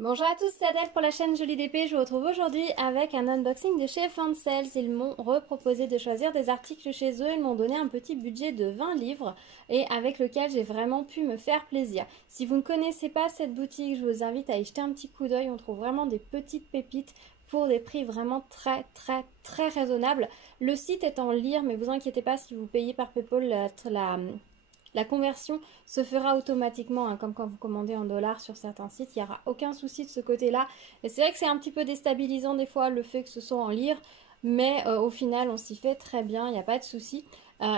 Bonjour à tous, c'est Adèle pour la chaîne Jolie d'épée. Je vous retrouve aujourd'hui avec un unboxing de chez Fansales. Ils m'ont reproposé de choisir des articles chez eux. Ils m'ont donné un petit budget de 20 livres et avec lequel j'ai vraiment pu me faire plaisir. Si vous ne connaissez pas cette boutique, je vous invite à y jeter un petit coup d'œil. On trouve vraiment des petites pépites pour des prix vraiment très raisonnables. Le site est en lire, mais vous inquiétez pas, si vous payez par PayPal, la conversion se fera automatiquement, hein, comme quand vous commandez en dollars sur certains sites. Il n'y aura aucun souci de ce côté-là. Et c'est vrai que c'est un petit peu déstabilisant des fois le fait que ce soit en lire, mais au final, on s'y fait très bien, il n'y a pas de souci.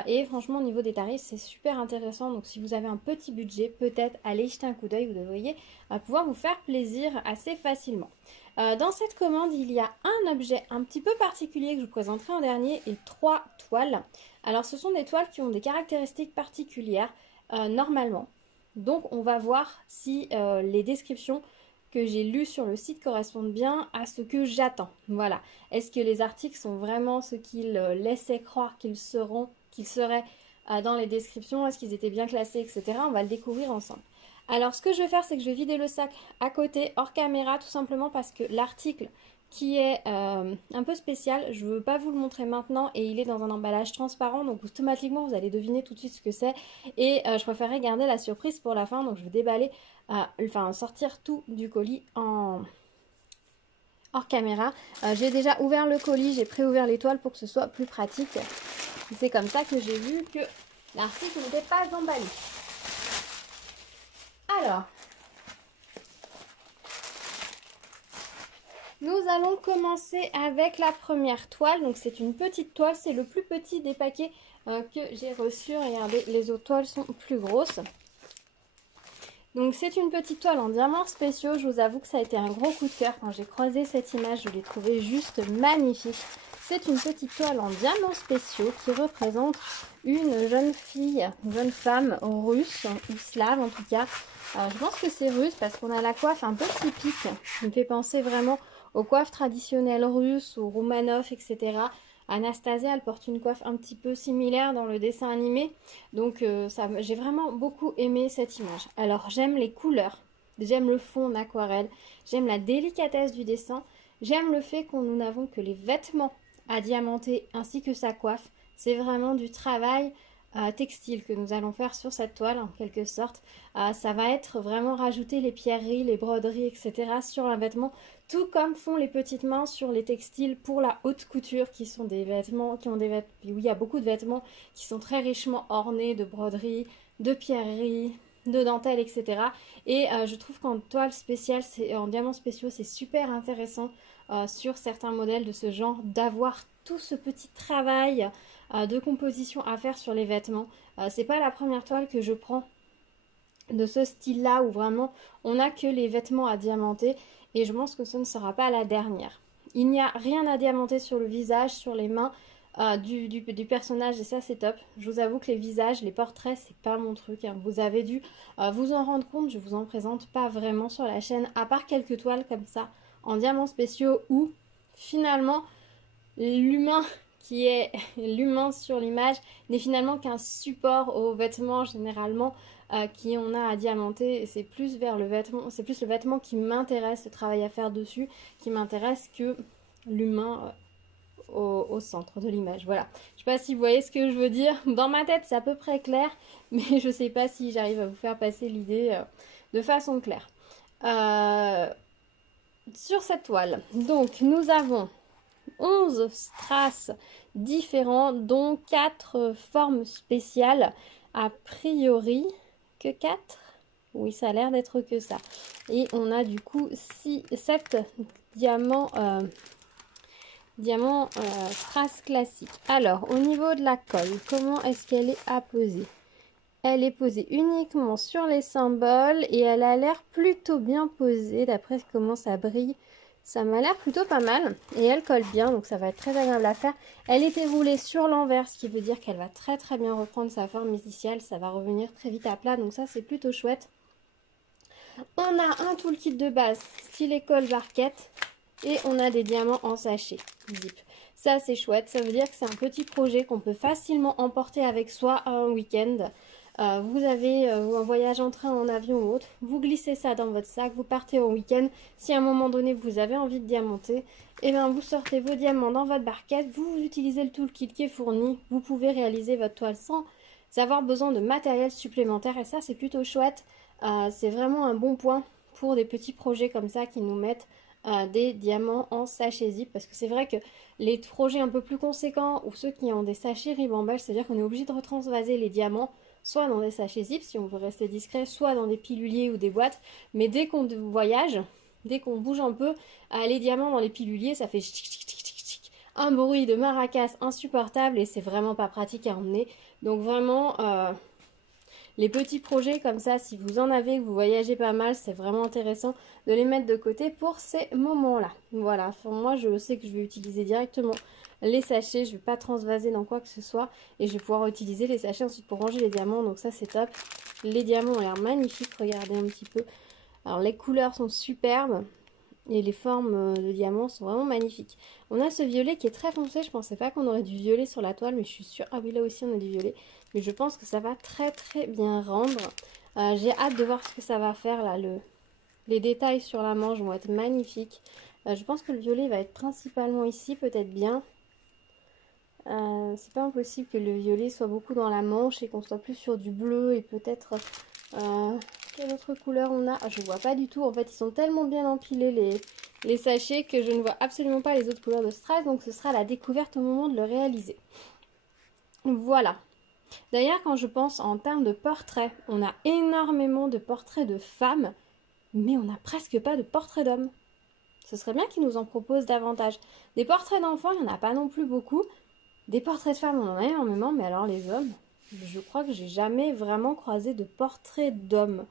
Et franchement, au niveau des tarifs, c'est super intéressant. Donc, si vous avez un petit budget, peut-être allez jeter un coup d'œil. Vous devriez pouvoir vous faire plaisir assez facilement. Dans cette commande, il y a un objet un petit peu particulier que je vous présenterai en dernier et 3 toiles. Alors, ce sont des toiles qui ont des caractéristiques particulières normalement. Donc, on va voir si les descriptions que j'ai lues sur le site correspondent bien à ce que j'attends. Voilà. Est-ce que les articles sont vraiment ce qu'ils laissaient croire qu'ils seraient dans les descriptions? Est-ce qu'ils étaient bien classés, etc. On va le découvrir ensemble. Alors, ce que je vais faire, c'est que je vais vider le sac à côté, hors caméra, tout simplement parce que l'article qui est un peu spécial, je ne veux pas vous le montrer maintenant et il est dans un emballage transparent, donc automatiquement vous allez deviner tout de suite ce que c'est et je préférerais garder la surprise pour la fin, donc je vais déballer, sortir tout du colis en hors caméra. J'ai déjà ouvert le colis, j'ai pré-ouvert les toiles pour que ce soit plus pratique. C'est comme ça que j'ai vu que l'article n'était pas emballé. Alors, nous allons commencer avec la première toile. Donc c'est une petite toile, c'est le plus petit des paquets que j'ai reçus. Regardez, les autres toiles sont plus grosses. Donc c'est une petite toile en diamants spéciaux. Je vous avoue que ça a été un gros coup de cœur quand j'ai croisé cette image. Je l'ai trouvée juste magnifique. C'est une petite toile en diamants spéciaux qui représente une jeune fille, une jeune femme russe ou slave en tout cas. Je pense que c'est russe parce qu'on a la coiffe un peu typique. Ça me fait penser vraiment aux coiffes traditionnelles russes, aux Romanov, etc. Anastasia, elle porte une coiffe un petit peu similaire dans le dessin animé. Donc j'ai vraiment beaucoup aimé cette image. Alors j'aime les couleurs, j'aime le fond en aquarelle, j'aime la délicatesse du dessin, j'aime le fait qu'on nous n'avons que les vêtements à diamanter ainsi que sa coiffe. C'est vraiment du travail textile que nous allons faire sur cette toile en quelque sorte. Ça va être vraiment rajouter les pierreries, les broderies, etc. sur un vêtement, tout comme font les petites mains sur les textiles pour la haute couture, qui sont des vêtements, où il y a beaucoup de vêtements qui sont très richement ornés de broderies, de pierreries, de dentelles, etc. Et je trouve qu'en toile spéciale, en diamants spéciaux, c'est super intéressant sur certains modèles de ce genre d'avoir tout ce petit travail de composition à faire sur les vêtements. C'est pas la première toile que je prends de ce style là où vraiment on n'a que les vêtements à diamanter et je pense que ce ne sera pas la dernière. Il n'y a rien à diamanter sur le visage, sur les mains du personnage et ça c'est top. Je vous avoue que les visages, les portraits c'est pas mon truc, hein. Vous avez dû vous en rendre compte, je vous en présente pas vraiment sur la chaîne à part quelques toiles comme ça en diamants spéciaux où finalement l'humain qui est l'humain sur l'image n'est finalement qu'un support aux vêtements généralement qui on a à diamanter et c'est plus vers le vêtement, c'est plus le vêtement qui m'intéresse, le travail à faire dessus qui m'intéresse que l'humain au centre de l'image. Voilà, je sais pas si vous voyez ce que je veux dire, dans ma tête c'est à peu près clair mais je sais pas si j'arrive à vous faire passer l'idée de façon claire. Sur cette toile, donc nous avons 11 strass différents, dont 4 formes spéciales. A priori, que 4? Oui, ça a l'air d'être que ça. Et on a du coup 7 diamants, strass classiques. Alors, au niveau de la colle, comment est-ce qu'elle est apposée? Elle est posée uniquement sur les symboles et elle a l'air plutôt bien posée d'après comment ça brille. Ça m'a l'air plutôt pas mal et elle colle bien donc ça va être très agréable à faire. Elle était roulée sur l'envers ce qui veut dire qu'elle va très bien reprendre sa forme initiale. Ça va revenir très vite à plat donc ça c'est plutôt chouette. On a un toolkit de base style école barquette et on a des diamants en sachet zip. Ça c'est chouette, ça veut dire que c'est un petit projet qu'on peut facilement emporter avec soi à un week-end. vous avez un voyage en train, en avion ou autre, vous glissez ça dans votre sac, vous partez au week-end. Si à un moment donné vous avez envie de diamanter, et bien vous sortez vos diamants dans votre barquette, vous utilisez le toolkit qui est fourni, vous pouvez réaliser votre toile sans avoir besoin de matériel supplémentaire et ça c'est plutôt chouette. C'est vraiment un bon point pour des petits projets comme ça qui nous mettent des diamants en sachet zip, parce que c'est vrai que les projets un peu plus conséquents ou ceux qui ont des sachets ribambelle, c'est-à-dire qu'on est obligé de retransvaser les diamants soit dans des sachets zip si on veut rester discret, soit dans des piluliers ou des boîtes, mais dès qu'on voyage, dès qu'on bouge un peu, les diamants dans les piluliers ça fait un bruit de maracas insupportable et c'est vraiment pas pratique à emmener. Donc vraiment les petits projets comme ça, si vous en avez, que vous voyagez pas mal, c'est vraiment intéressant de les mettre de côté pour ces moments-là. Voilà, enfin, moi je sais que je vais utiliser directement les sachets, je ne vais pas transvaser dans quoi que ce soit et je vais pouvoir utiliser les sachets ensuite pour ranger les diamants, donc ça c'est top. Les diamants ont l'air magnifiques, regardez un petit peu. Alors les couleurs sont superbes et les formes de diamants sont vraiment magnifiques. On a ce violet qui est très foncé, je pensais pas qu'on aurait du violet sur la toile, mais je suis sûre, ah oui là aussi on a du violet. Mais je pense que ça va très très bien rendre. J'ai hâte de voir ce que ça va faire là. Les détails sur la manche vont être magnifiques. Je pense que le violet va être principalement ici, peut-être bien. C'est pas impossible que le violet soit beaucoup dans la manche et qu'on soit plus sur du bleu et peut-être... quelle autre couleur on a? Je vois pas du tout. En fait, ils sont tellement bien empilés les sachets que je ne vois absolument pas les autres couleurs de strass. Donc ce sera la découverte au moment de le réaliser. Voilà. D'ailleurs, quand je pense en termes de portraits, on a énormément de portraits de femmes, mais on n'a presque pas de portraits d'hommes. Ce serait bien qu'ils nous en proposent davantage. Des portraits d'enfants, il n'y en a pas non plus beaucoup. Des portraits de femmes, on en a énormément, mais alors les hommes, je crois que j'ai jamais vraiment croisé de portraits d'hommes.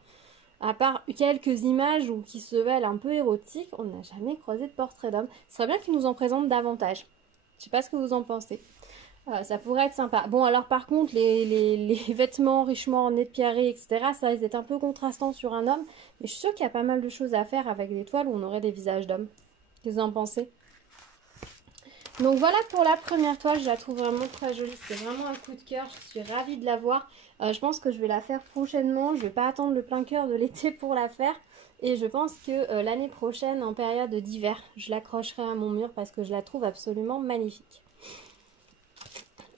À part quelques images ou qui se veulent un peu érotiques, on n'a jamais croisé de portraits d'hommes. Ce serait bien qu'ils nous en présentent davantage. Je ne sais pas ce que vous en pensez. Ça pourrait être sympa. Bon, alors par contre, les vêtements richement ornés de pierreries, etc., ça risque d'être un peu contrastant sur un homme. Mais je suis sûre qu'il y a pas mal de choses à faire avec des toiles où on aurait des visages d'hommes. Qu'est-ce que vous en pensez? Donc voilà pour la première toile, je la trouve vraiment très jolie. C'est vraiment un coup de cœur, je suis ravie de la voir. Je pense que je vais la faire prochainement. Je ne vais pas attendre le plein cœur de l'été pour la faire. Et je pense que l'année prochaine, en période d'hiver, je l'accrocherai à mon mur parce que je la trouve absolument magnifique.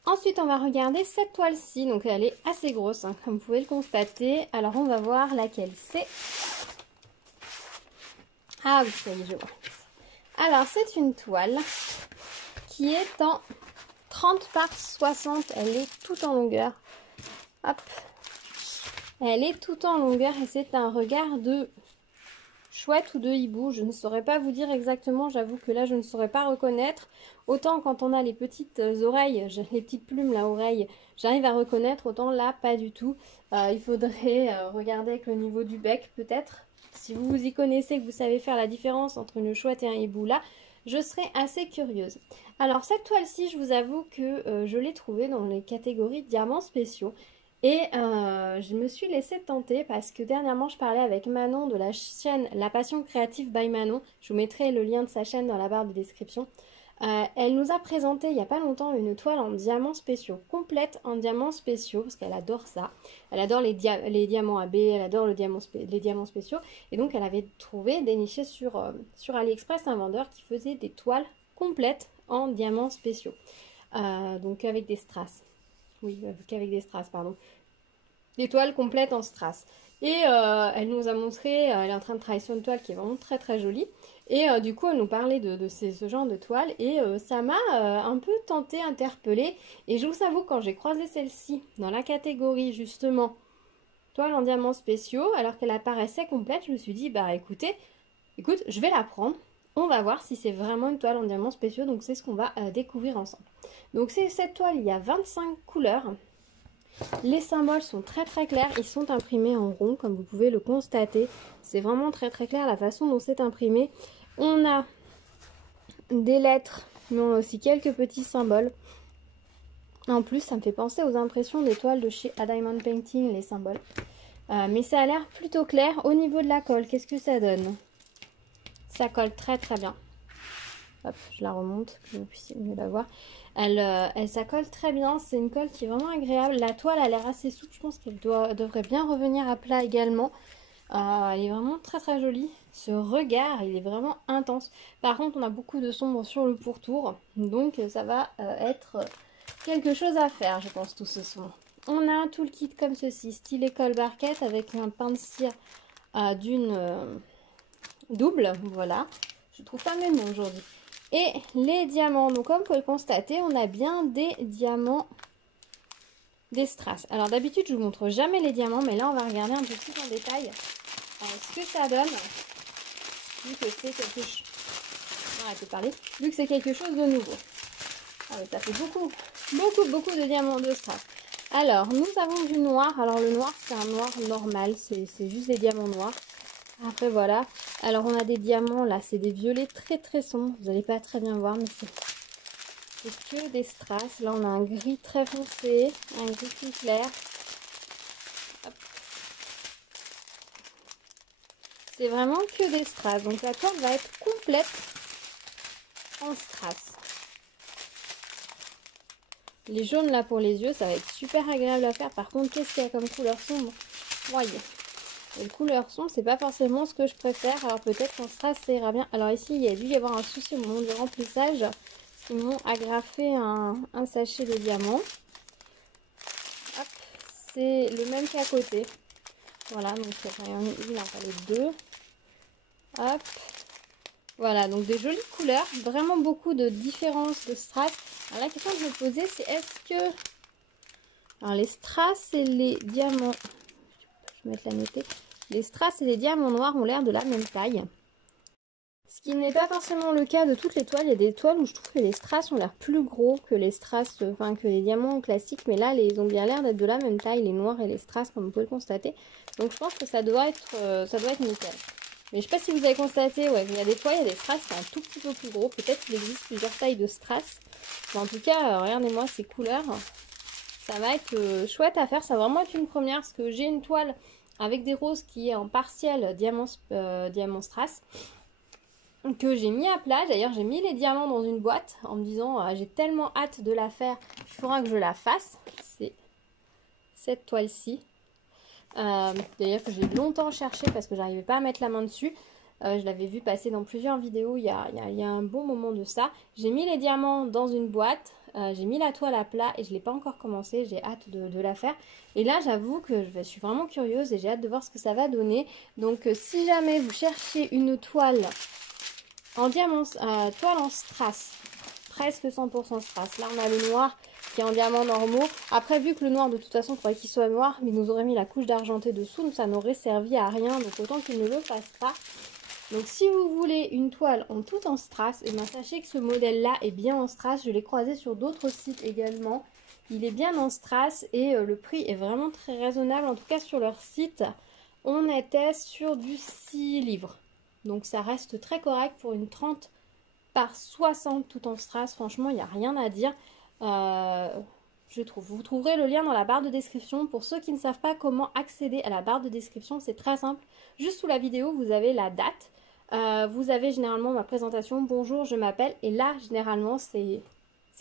Ensuite, on va regarder cette toile-ci. Donc, elle est assez grosse, hein, comme vous pouvez le constater. Alors, on va voir laquelle c'est. Ah oui, ça y est, je vois. Alors, c'est une toile qui est en 30 par 60. Elle est toute en longueur. Hop. Elle est toute en longueur et c'est un regard de chouette ou de hibou. Je ne saurais pas vous dire exactement. J'avoue que là, je ne saurais pas reconnaître. Autant quand on a les petites oreilles, les petites plumes, la oreille, j'arrive à reconnaître. Autant là, pas du tout. Il faudrait regarder avec le niveau du bec peut-être. Si vous vous y connaissez, que vous savez faire la différence entre une chouette et un hibou là, je serais assez curieuse. Alors cette toile-ci, je vous avoue que je l'ai trouvée dans les catégories diamants spéciaux. Et je me suis laissée tenter parce que dernièrement je parlais avec Manon de la chaîne La Passion Créative by Manon. Je vous mettrai le lien de sa chaîne dans la barre de description. Elle nous a présenté il n'y a pas longtemps une toile en diamants spéciaux, complète en diamants spéciaux, parce qu'elle adore ça. Elle adore les diamants AB, elle adore les diamants spéciaux. Et donc elle avait trouvé, déniché sur AliExpress un vendeur qui faisait des toiles complètes en diamants spéciaux. Donc avec des strass. Oui, qu'avec des strass, pardon. Des toiles complètes en strass. Et elle nous a montré, elle est en train de travailler sur une toile qui est vraiment très très jolie. Et du coup, elle nous parlait de ce genre de toile. Et ça m'a un peu tenté, interpellée. Et je vous avoue, quand j'ai croisé celle-ci dans la catégorie justement toile en diamants spéciaux, alors qu'elle apparaissait complète, je me suis dit, bah écoute, je vais la prendre. On va voir si c'est vraiment une toile en diamants spéciaux. Donc c'est ce qu'on va découvrir ensemble. Donc c'est cette toile, il y a 25 couleurs. Les symboles sont très très clairs, ils sont imprimés en rond comme vous pouvez le constater. C'est vraiment très très clair la façon dont c'est imprimé. On a des lettres, mais on a aussi quelques petits symboles. En plus, ça me fait penser aux impressions des toiles de chez A Diamond Painting, les symboles. Mais ça a l'air plutôt clair. Au niveau de la colle, qu'est-ce que ça donne? Ça colle très très bien. Hop, je la remonte, que vous puissiez mieux la voir. Elle s'accole très bien, c'est une colle qui est vraiment agréable. La toile a l'air assez souple, je pense qu'elle devrait bien revenir à plat également. Elle est vraiment très très jolie. Ce regard, il est vraiment intense. Par contre, on a beaucoup de sombre sur le pourtour, donc ça va être quelque chose à faire, je pense, tout ce sombre. On a un toolkit comme ceci, style école barquette, avec un pain de cire d'une double, voilà. Je trouve pas mes mots aujourd'hui. Et les diamants, donc comme vous pouvez le constater, on a bien des diamants, des strass. Alors d'habitude, je vous montre jamais les diamants, mais là, on va regarder un peu plus en détail ce que ça donne, vu que c'est quelque chose... Arrête de parler. Vu que c'est quelque chose de nouveau. Ah oui, ça fait beaucoup de diamants de strass. Alors, nous avons du noir. Alors, le noir, c'est un noir normal. C'est juste des diamants noirs. Après, voilà. Alors, on a des diamants, là, c'est des violets très très sombres. Vous n'allez pas très bien voir, mais c'est que des strass. Là, on a un gris très foncé, un gris plus clair. C'est vraiment que des strass. Donc, la toile va être complète en strass. Les jaunes, là, pour les yeux, ça va être super agréable à faire. Par contre, qu'est-ce qu'il y a comme couleur sombre? Voyez. Les couleurs sombres, c'est pas forcément ce que je préfère. Alors peut-être qu'en strass, ça ira bien. Alors ici, il y a dû y avoir un souci au moment du remplissage. Ils m'ont agrafé un sachet de diamants. Hop, c'est le même qu'à côté. Voilà, donc il en fallait deux. Hop. Voilà, donc des jolies couleurs. Vraiment beaucoup de différences de strass. Alors la question que je me posais, c'est est-ce que... Alors les strass et les diamants... Je vais mettre la notée. Les strass et les diamants noirs ont l'air de la même taille. Ce qui n'est pas forcément le cas de toutes les toiles. Il y a des toiles où je trouve que les strass ont l'air plus gros que les strass, enfin que les diamants classiques. Mais là, ils ont bien l'air d'être de la même taille, les noirs et les strass, comme vous pouvez le constater. Donc je pense que ça doit être nickel. Mais je sais pas si vous avez constaté, ouais, il y a des fois, il y a des strass qui sont un tout petit peu plus gros. Peut-être qu'il existe plusieurs tailles de strass. Mais en tout cas, regardez-moi ces couleurs. Ça va être chouette à faire. Ça va vraiment être une première parce que j'ai une toile avec des roses qui est en partiel diamant strass que j'ai mis à plat. D'ailleurs, j'ai mis les diamants dans une boîte en me disant j'ai tellement hâte de la faire, il faudra que je la fasse. C'est cette toile-ci. D'ailleurs, que j'ai longtemps cherché parce que j'arrivais pas à mettre la main dessus. Je l'avais vu passer dans plusieurs vidéos il y a un bon moment de ça. J'ai mis les diamants dans une boîte. J'ai mis la toile à plat et je ne l'ai pas encore commencé. J'ai hâte de la faire. Et là, j'avoue que je suis vraiment curieuse et j'ai hâte de voir ce que ça va donner. Donc, si jamais vous cherchez une toile en diamant, toile en strass, presque 100% strass. Là, on a le noir qui est en diamants normaux. Après, vu que le noir, de toute façon, il faudrait qu'il soit noir, mais il nous aurait mis la couche d'argenté dessous, donc ça n'aurait servi à rien. Donc, autant qu'il ne le fasse pas. Donc si vous voulez une toile en tout en strass, et bien sachez que ce modèle-là est bien en strass. Je l'ai croisé sur d'autres sites également. Il est bien en strass et le prix est vraiment très raisonnable. En tout cas sur leur site, on était sur du 6 livres. Donc ça reste très correct pour une 30 par 60 tout en strass. Franchement, il n'y a rien à dire. Je trouve. Vous trouverez le lien dans la barre de description. Pour ceux qui ne savent pas comment accéder à la barre de description, c'est très simple. Juste sous la vidéo, vous avez la date. Vous avez généralement ma présentation, bonjour, je m'appelle, et là, généralement, c'est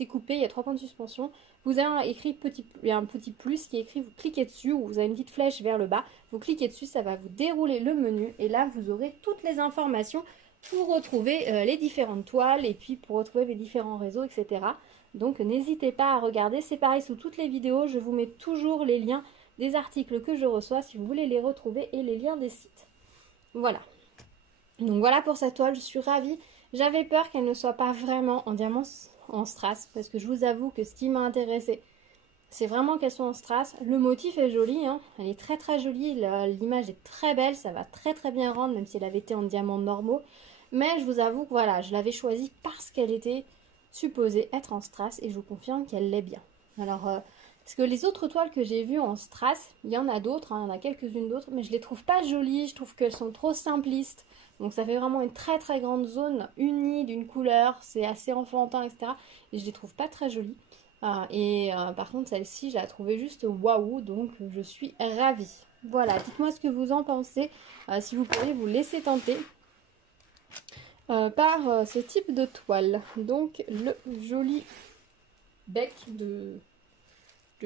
coupé, il y a 3 points de suspension. Vous avez écrit il y a un petit plus qui est écrit, vous cliquez dessus, ou vous avez une petite flèche vers le bas, vous cliquez dessus, ça va vous dérouler le menu, et là, vous aurez toutes les informations pour retrouver les différentes toiles, et puis pour retrouver les différents réseaux, etc. Donc, n'hésitez pas à regarder, c'est pareil sous toutes les vidéos, je vous mets toujours les liens des articles que je reçois, si vous voulez les retrouver, et les liens des sites. Voilà. Donc voilà pour cette toile, je suis ravie. J'avais peur qu'elle ne soit pas vraiment en diamant en strass, parce que je vous avoue que ce qui m'a intéressé, c'est vraiment qu'elle soit en strass. Le motif est joli, hein. Elle est très très jolie, l'image est très belle, ça va très très bien rendre, même si elle avait été en diamants normaux. Mais je vous avoue que voilà, je l'avais choisie parce qu'elle était supposée être en strass, et je vous confirme qu'elle l'est bien. Alors, parce que les autres toiles que j'ai vues en strass, il y en a d'autres, hein, il y en a quelques-unes d'autres, mais je les trouve pas jolies, je trouve qu'elles sont trop simplistes. Donc ça fait vraiment une très très grande zone unie d'une couleur, c'est assez enfantin, etc. Et je les trouve pas très jolies. Par contre celle-ci, je la trouvais juste waouh, donc je suis ravie. Voilà, dites-moi ce que vous en pensez, si vous pourriez vous laisser tenter. par ce type de toile. Donc le joli bec de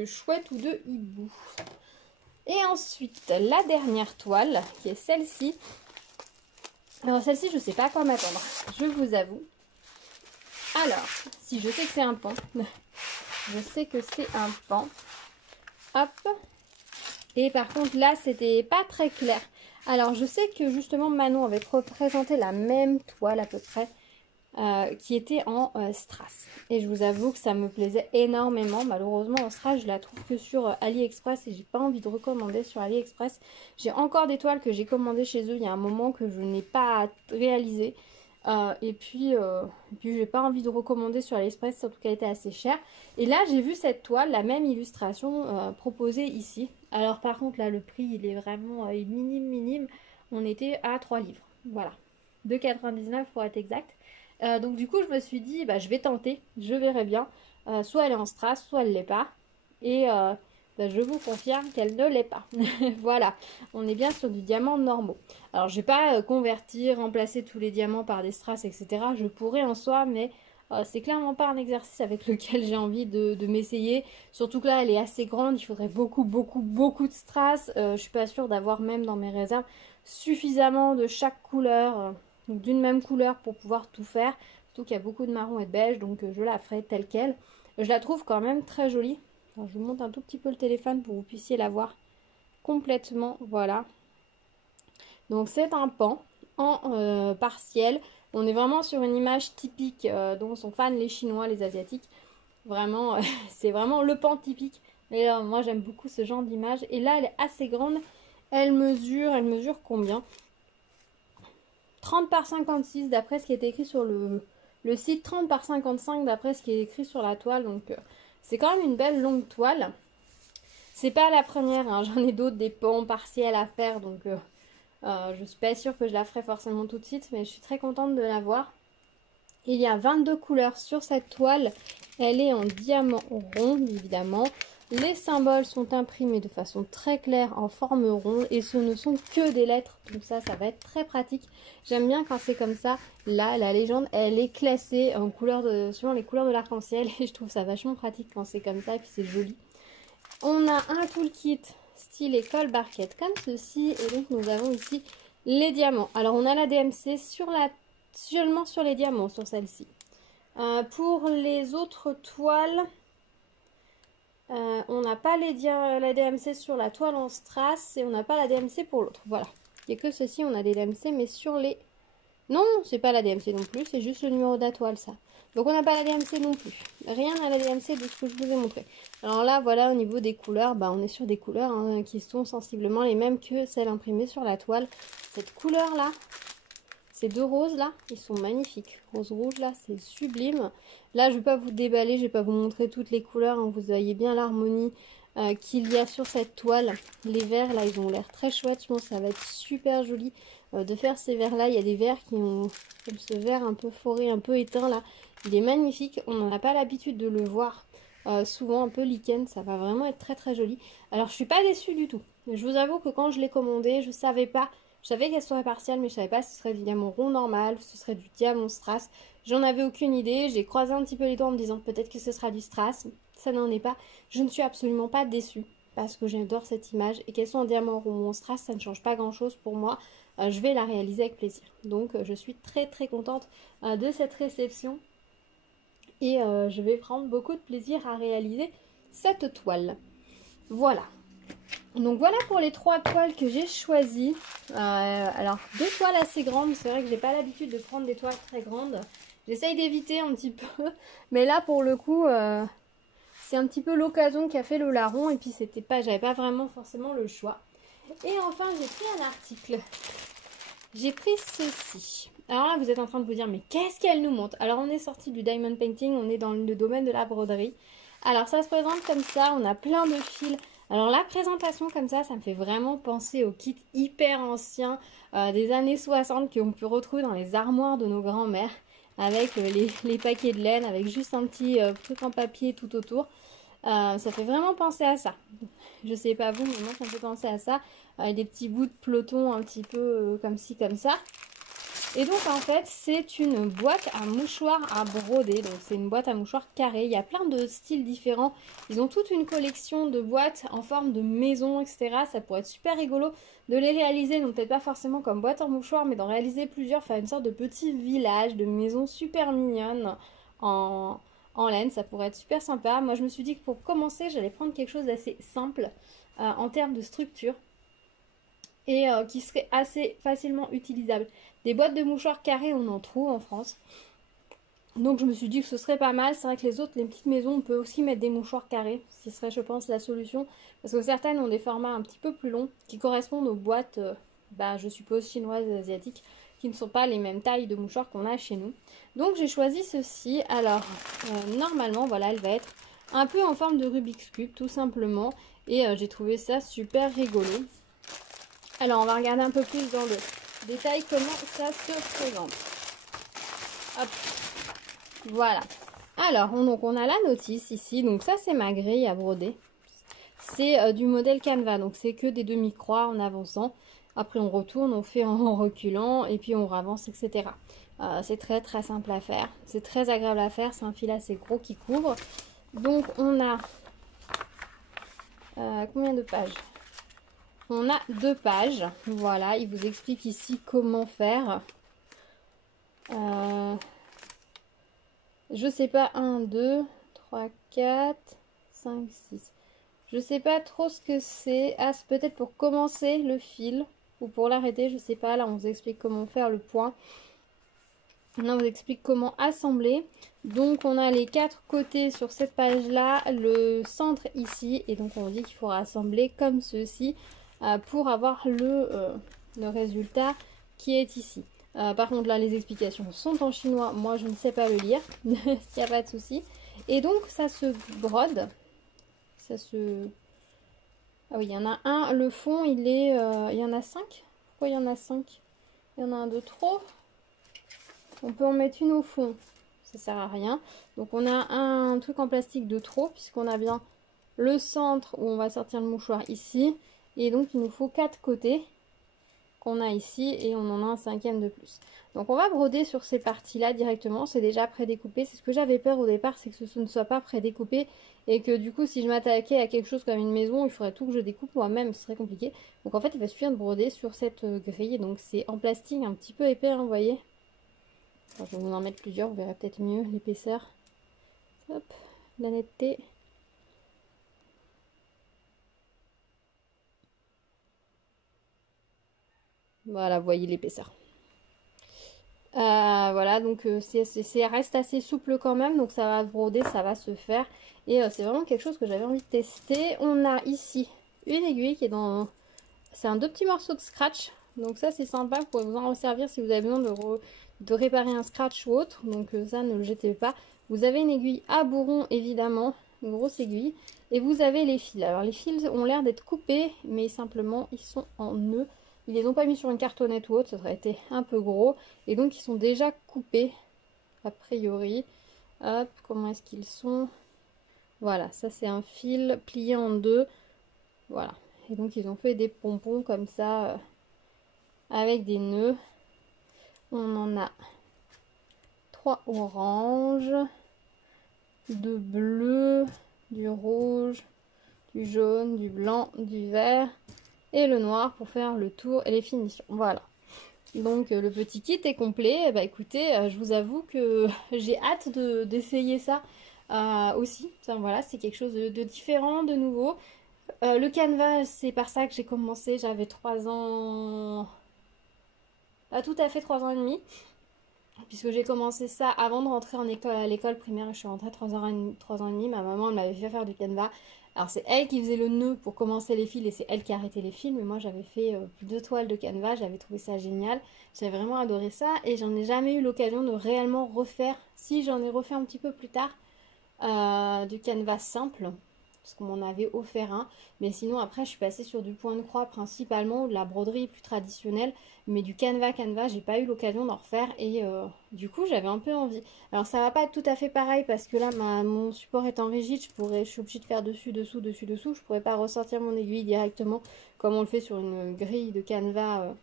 chouette ou de hibou. Et ensuite la dernière toile qui est celle-ci. Alors celle-ci je ne sais pas à quoi m'attendre, je vous avoue. Alors si je sais que c'est un pan, je sais que c'est un pan. Hop. Et par contre là c'était pas très clair. Alors je sais que justement Manon avait représenté la même toile à peu près. Qui était en strass. Et je vous avoue que ça me plaisait énormément. Malheureusement en strass je la trouve que sur AliExpress et j'ai pas envie de recommander sur AliExpress. J'ai encore des toiles que j'ai commandées chez eux il y a un moment que je n'ai pas réalisé. Et puis j'ai pas envie de recommander sur AliExpress, surtout qu'elle était assez chère. Et là j'ai vu cette toile, la même illustration proposée ici. Alors par contre là le prix il est vraiment minime. On était à 3 livres. Voilà. 2,99 pour être exact. Donc du coup je me suis dit bah, je vais tenter, je verrai bien, soit elle est en strass, soit elle l'est pas, et bah, je vous confirme qu'elle ne l'est pas. Voilà, on est bien sur du diamant normaux. Alors je vais pas convertir, remplacer tous les diamants par des strass, etc. Je pourrais en soi, mais c'est clairement pas un exercice avec lequel j'ai envie de m'essayer, surtout que là elle est assez grande, il faudrait beaucoup de strass. Je suis pas sûre d'avoir même dans mes réserves suffisamment de chaque couleur, d'une même couleur pour pouvoir tout faire, surtout qu'il y a beaucoup de marron et de beige, donc je la ferai telle quelle. Je la trouve quand même très jolie. Alors, je vous monte un tout petit peu le téléphone pour que vous puissiez la voir complètement, voilà. Donc c'est un pan en partiel. On est vraiment sur une image typique dont sont fans les Chinois, les Asiatiques. Vraiment, c'est vraiment le pan typique. Et moi j'aime beaucoup ce genre d'image. Et là elle est assez grande. Elle mesure combien? 30 par 56 d'après ce qui est écrit sur le site, 30 par 55 d'après ce qui est écrit sur la toile. Donc c'est quand même une belle longue toile. C'est pas la première, hein, j'en ai d'autres, des pans partiels à faire. Donc je suis pas sûre que je la ferai forcément tout de suite, mais je suis très contente de la voir. Il y a 22 couleurs sur cette toile. Elle est en diamant rond, évidemment. Les symboles sont imprimés de façon très claire en forme ronde et ce ne sont que des lettres. Donc ça va être très pratique. J'aime bien quand c'est comme ça. Là, la légende, elle est classée en couleurs selon les couleurs de l'arc-en-ciel et je trouve ça vachement pratique quand c'est comme ça et puis c'est joli. On a un toolkit style école barquette comme ceci et donc nous avons ici les diamants. Alors on a la DMC seulement sur les diamants sur celle-ci. Pour les autres toiles, on n'a pas la DMC sur la toile en strass et on n'a pas la DMC pour l'autre. Voilà. Il n'y a que ceci, on a des DMC, mais sur les... Non, c'est pas la DMC non plus, c'est juste le numéro de la toile, ça. Donc on n'a pas la DMC non plus. Rien à la DMC de ce que je vous ai montré. Alors là, voilà, au niveau des couleurs, bah, on est sur des couleurs hein, qui sont sensiblement les mêmes que celles imprimées sur la toile. Cette couleur-là, ces deux roses là, ils sont magnifiques. Rose rouge là, c'est sublime. Là, je ne vais pas vous déballer, je ne vais pas vous montrer toutes les couleurs. Hein, vous voyez bien l'harmonie qu'il y a sur cette toile. Les verts là, ils ont l'air très chouettes. Je pense que ça va être super joli de faire ces verts là. Il y a des verts qui ont comme ce vert un peu forêt, un peu éteint là. Il est magnifique. On n'en a pas l'habitude de le voir. Souvent un peu lichen, ça va vraiment être très très joli. Alors je suis pas déçue du tout. Je vous avoue que quand je l'ai commandé, je savais pas. Je savais qu'elle serait partielle, mais je savais pas si ce serait du diamant rond normal, si ce serait du diamant strass. J'en avais aucune idée. J'ai croisé un petit peu les doigts en me disant peut-être que ce sera du strass. Ça n'en est pas. Je ne suis absolument pas déçue parce que j'adore cette image. Et qu'elle soit en diamant rond ou en strass, ça ne change pas grand-chose pour moi. Je vais la réaliser avec plaisir. Donc je suis très très contente de cette réception. Et je vais prendre beaucoup de plaisir à réaliser cette toile. Voilà. Donc voilà pour les 3 toiles que j'ai choisies. Alors 2 toiles assez grandes, c'est vrai que j'ai pas l'habitude de prendre des toiles très grandes. J'essaye d'éviter un petit peu, mais là pour le coup c'est un petit peu l'occasion qui a fait le larron et puis j'avais pas vraiment forcément le choix. Et enfin j'ai pris un article. J'ai pris ceci. Alors là vous êtes en train de vous dire mais qu'est-ce qu'elle nous montre? Alors on est sorti du diamond painting, on est dans le domaine de la broderie. Alors ça se présente comme ça, on a plein de fils. Alors la présentation comme ça me fait vraiment penser aux kits hyper anciens des années 60 qu'on peut retrouver dans les armoires de nos grands-mères avec les paquets de laine, avec juste un petit truc en papier tout autour. Ça fait vraiment penser à ça. Je sais pas vous, mais moi ça me fait penser à ça. Avec des petits bouts de peloton un petit peu comme ci, comme ça. Et donc en fait c'est une boîte à mouchoirs à broder, donc c'est une boîte à mouchoirs carrée, il y a plein de styles différents, ils ont toute une collection de boîtes en forme de maison, etc. Ça pourrait être super rigolo de les réaliser, donc peut-être pas forcément comme boîte en mouchoirs, mais d'en réaliser plusieurs, faire une sorte de petit village, de maisons super mignonnes en laine, ça pourrait être super sympa. Moi je me suis dit que pour commencer j'allais prendre quelque chose d'assez simple en termes de structure et qui serait assez facilement utilisable. Des boîtes de mouchoirs carrés, on en trouve en France. Donc je me suis dit que ce serait pas mal. C'est vrai que les autres, les petites maisons, on peut aussi mettre des mouchoirs carrés. Ce serait, je pense, la solution. Parce que certaines ont des formats un petit peu plus longs qui correspondent aux boîtes, je suppose, chinoises et asiatiques, qui ne sont pas les mêmes tailles de mouchoirs qu'on a chez nous. Donc j'ai choisi ceci. Alors, normalement, voilà, elle va être un peu en forme de Rubik's Cube, tout simplement. Et j'ai trouvé ça super rigolo. Alors, on va regarder un peu plus dans le détail comment ça se présente. Hop, voilà. Alors, donc on a la notice ici. Donc ça, c'est ma grille à broder. C'est du modèle Canva. Donc c'est que des demi-croix en avançant. Après, on retourne, on fait en reculant et puis on avance, etc. C'est très très simple à faire. C'est très agréable à faire. C'est un fil assez gros qui couvre. Donc on a combien de pages? On a 2 pages. Voilà, il vous explique ici comment faire. Je sais pas, 1, 2, 3, 4, 5, 6. Je sais pas trop ce que c'est. Ah, c'est peut-être pour commencer le fil ou pour l'arrêter, je sais pas. Là, on vous explique comment faire le point. Là, on vous explique comment assembler. Donc, on a les 4 côtés sur cette page-là, le centre ici. Et donc, on dit qu'il faudra assembler comme ceci pour avoir le résultat qui est ici. Par contre, là, les explications sont en chinois. Moi, je ne sais pas le lire. Il n'y a pas de souci. Et donc, ça se brode. Ça se... Ah oui, il y en a un. Le fond, il est... il y en a 5. Pourquoi il y en a 5? Il y en a un de trop. On peut en mettre une au fond. Ça sert à rien. Donc, on a un truc en plastique de trop, puisqu'on a bien le centre où on va sortir le mouchoir ici. Et donc, il nous faut 4 côtés qu'on a ici et on en a un 5e de plus. Donc on va broder sur ces parties-là directement, c'est déjà prédécoupé. C'est ce que j'avais peur au départ, c'est que ce ne soit pas prédécoupé et que du coup si je m'attaquais à quelque chose comme une maison, il faudrait tout que je découpe moi-même, ce serait compliqué. Donc en fait il va suffire de broder sur cette grille, donc c'est en plastique un petit peu épais, hein, vous voyez. Alors, je vais vous en mettre plusieurs, vous verrez peut-être mieux l'épaisseur. Hop, la netteté. Voilà, vous voyez l'épaisseur. Voilà, donc ça reste assez souple quand même, donc ça va broder, ça va se faire. Et c'est vraiment quelque chose que j'avais envie de tester. On a ici une aiguille qui est dans... C'est un 2 petits morceaux de scratch, donc ça c'est sympa, vous pouvez vous en servir si vous avez besoin de réparer un scratch ou autre, donc ça ne le jetez pas. Vous avez une aiguille à bourron évidemment, une grosse aiguille, et vous avez les fils. Alors les fils ont l'air d'être coupés, mais simplement ils sont en nœud. Ils les ont pas mis sur une cartonnette ou autre, ça aurait été un peu gros. Et donc ils sont déjà coupés, a priori. Hop, comment est-ce qu'ils sont? Voilà, ça c'est un fil plié en 2. Voilà. Et donc ils ont fait des pompons comme ça, avec des nœuds. On en a 3 oranges, 2 bleus, du rouge, du jaune, du blanc, du vert et le noir pour faire le tour et les finitions. Voilà. Donc le petit kit est complet. Bah écoutez, je vous avoue que j'ai hâte d'essayer ça aussi. Enfin, voilà, c'est quelque chose de différent, de nouveau. Le canvas, c'est par ça que j'ai commencé. J'avais 3 ans... Pas tout à fait 3 ans et demi. Puisque j'ai commencé ça avant de rentrer en école, à l'école primaire. Je suis rentrée à 3 ans et demi. Ma maman elle m'avait fait faire du canvas. Alors c'est elle qui faisait le nœud pour commencer les fils et c'est elle qui arrêtait les fils. Mais moi j'avais fait plus de toiles de canvas. J'avais trouvé ça génial. J'avais vraiment adoré ça. Et j'en ai jamais eu l'occasion de réellement refaire. Si, j'en ai refait un petit peu plus tard. Du canvas simple. Parce qu'on m'en avait offert un. Mais sinon après je suis passée sur du point de croix principalement. Ou de la broderie plus traditionnelle. Mais du canvas, j'ai pas eu l'occasion d'en refaire et du coup j'avais un peu envie. Alors ça va pas être tout à fait pareil parce que là mon support étant rigide, je suis obligée de faire dessus, dessous, dessus, dessous. Je pourrais pas ressortir mon aiguille directement comme on le fait sur une grille de canvas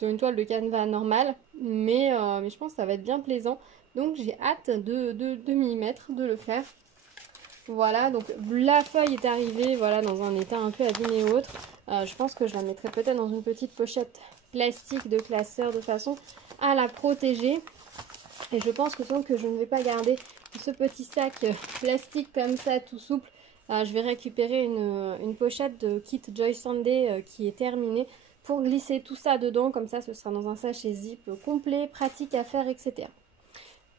sur une toile de canevas normale, mais je pense que ça va être bien plaisant. Donc j'ai hâte de m'y mettre, de le faire. Voilà, donc la feuille est arrivée voilà, dans un état un peu abîmé et autre. Je pense que je la mettrai peut-être dans une petite pochette plastique de classeur de façon à la protéger. Et je pense que tant que je ne vais pas garder ce petit sac plastique comme ça tout souple, je vais récupérer une pochette de kit Joy Sunday qui est terminée pour glisser tout ça dedans. Comme ça, ce sera dans un sachet zip complet, pratique à faire, etc.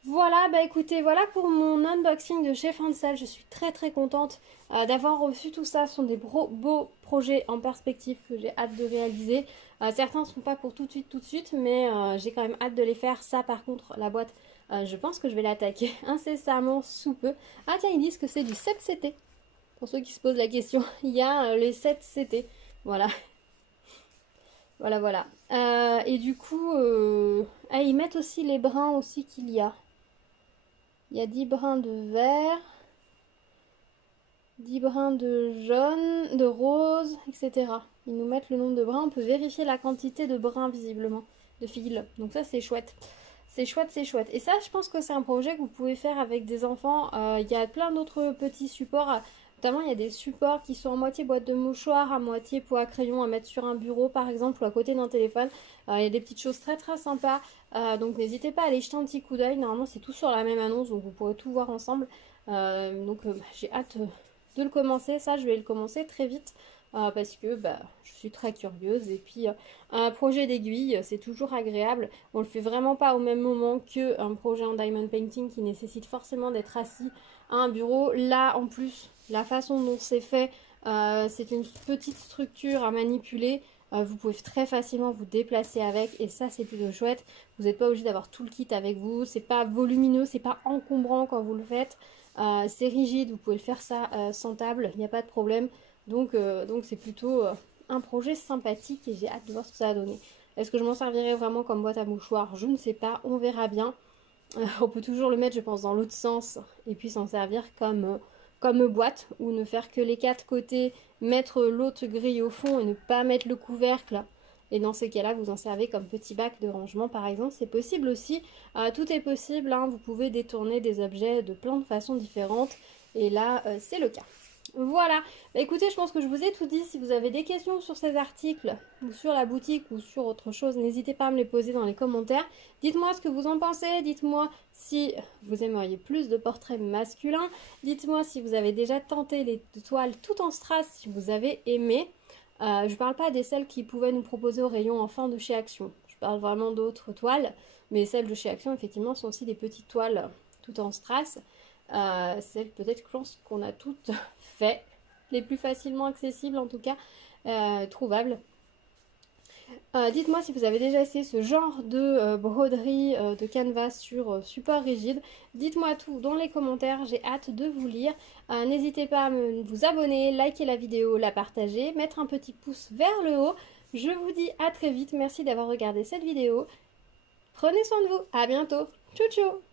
Voilà, bah écoutez, voilà pour mon unboxing de chez Fansal. Je suis très contente d'avoir reçu tout ça. Ce sont des beaux projets en perspective que j'ai hâte de réaliser. Certains ne sont pas pour tout de suite, mais j'ai quand même hâte de les faire. Ça par contre, la boîte, je pense que je vais l'attaquer incessamment sous peu. Ah tiens, ils disent que c'est du 7CT. Pour ceux qui se posent la question, il y a les 7CT. Voilà. Voilà. Et du coup, ils mettent aussi les brins aussi qu'il y a. Il y a 10 brins de vert, 10 brins de jaune, de rose, etc. Ils nous mettent le nombre de brins. On peut vérifier la quantité de brins visiblement, de fils. Donc ça c'est chouette. C'est chouette. Et ça je pense que c'est un projet que vous pouvez faire avec des enfants. Il y a plein d'autres petits supports. Notamment il y a des supports qui sont à moitié boîte de mouchoirs, à moitié pot à crayon à mettre sur un bureau par exemple ou à côté d'un téléphone. Il y a des petites choses très sympas. Donc n'hésitez pas à aller jeter un petit coup d'œil. Normalement c'est tout sur la même annonce donc vous pourrez tout voir ensemble. J'ai hâte de le commencer. Ça je vais le commencer très vite parce que je suis très curieuse. Et puis un projet d'aiguille c'est toujours agréable. On le fait vraiment pas au même moment qu'un projet en diamond painting qui nécessite forcément d'être assis à un bureau. Là en plus la façon dont c'est fait, c'est une petite structure à manipuler. Vous pouvez très facilement vous déplacer avec et ça c'est plutôt chouette. Vous n'êtes pas obligé d'avoir tout le kit avec vous. C'est pas volumineux, c'est pas encombrant quand vous le faites. C'est rigide, vous pouvez le faire ça sans table, il n'y a pas de problème. Donc c'est plutôt un projet sympathique et j'ai hâte de voir ce que ça va donner. Est-ce que je m'en servirai vraiment comme boîte à mouchoirs? Je ne sais pas, on verra bien. On peut toujours le mettre je pense dans l'autre sens et puis s'en servir comme boîte ou ne faire que les 4 côtés, mettre l'autre grille au fond et ne pas mettre le couvercle. Et dans ces cas-là, vous en servez comme petit bac de rangement par exemple. C'est possible aussi, tout est possible, hein. Vous pouvez détourner des objets de plein de façons différentes et là c'est le cas. Voilà, écoutez, je pense que je vous ai tout dit. Si vous avez des questions sur ces articles, ou sur la boutique, ou sur autre chose, n'hésitez pas à me les poser dans les commentaires. Dites-moi ce que vous en pensez, dites-moi si vous aimeriez plus de portraits masculins. Dites-moi si vous avez déjà tenté les toiles tout en strass, si vous avez aimé. Je parle pas des celles qui pouvaient nous proposer au rayon enfant de chez Action. Je parle vraiment d'autres toiles, mais celles de chez Action, effectivement, sont aussi des petites toiles tout en strass. Celles peut-être qu'on a toutes fait, les plus facilement accessibles en tout cas, trouvables. Dites-moi si vous avez déjà essayé ce genre de broderie de canvas sur support rigide. Dites-moi tout dans les commentaires, j'ai hâte de vous lire. N'hésitez pas à vous abonner, liker la vidéo, la partager, mettre un petit pouce vers le haut. Je vous dis à très vite, merci d'avoir regardé cette vidéo. Prenez soin de vous, à bientôt, ciao ciao.